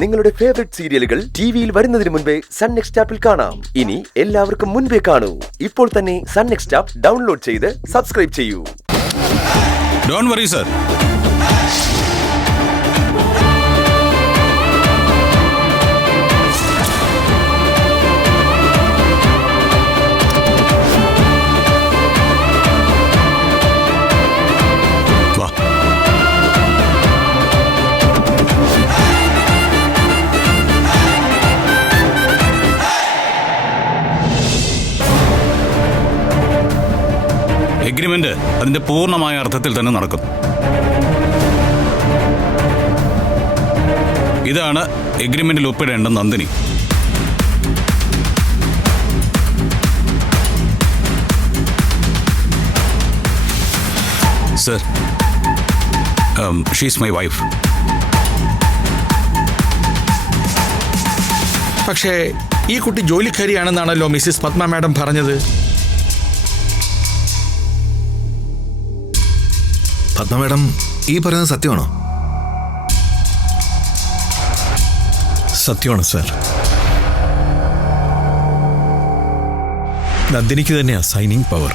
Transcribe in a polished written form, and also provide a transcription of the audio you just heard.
നിങ്ങളുടെ ഫേവറേറ്റ് സീരിയലുകൾ ടിവിയിൽ വരുന്നതിന് മുൻപേ സൺ നെക്സ്റ്റ് ആപ്പിൽ കാണാം. ഇനി എല്ലാവർക്കും മുൻപേ കാണൂ. ഇപ്പോൾ തന്നെ സൺ നെക്സ്റ്റ് ആപ്പ് ഡൗൺലോഡ് ചെയ്ത് സബ്സ്ക്രൈബ് ചെയ്യൂ. Don't worry sir. എഗ്രിമെന്റ് അതിന്റെ പൂർണ്ണമായ അർത്ഥത്തിൽ തന്നെ നടക്കും. ഇതാണ് എഗ്രിമെന്റിൽ ഒപ്പിടേണ്ട Nandini. Sir, she's my wife. പക്ഷേ ഈ കുട്ടി ജോലിക്കാരിയാണെന്നാണല്ലോ മിസ്സിസ് പത്മ മാഡം പറഞ്ഞത്. പത്മ മാഡം ഈ പറയുന്നത് സത്യമാണോ? സത്യമാണ് സാർ. നന്ദിനിക്ക് തന്നെയാ സൈനിങ് പവർ.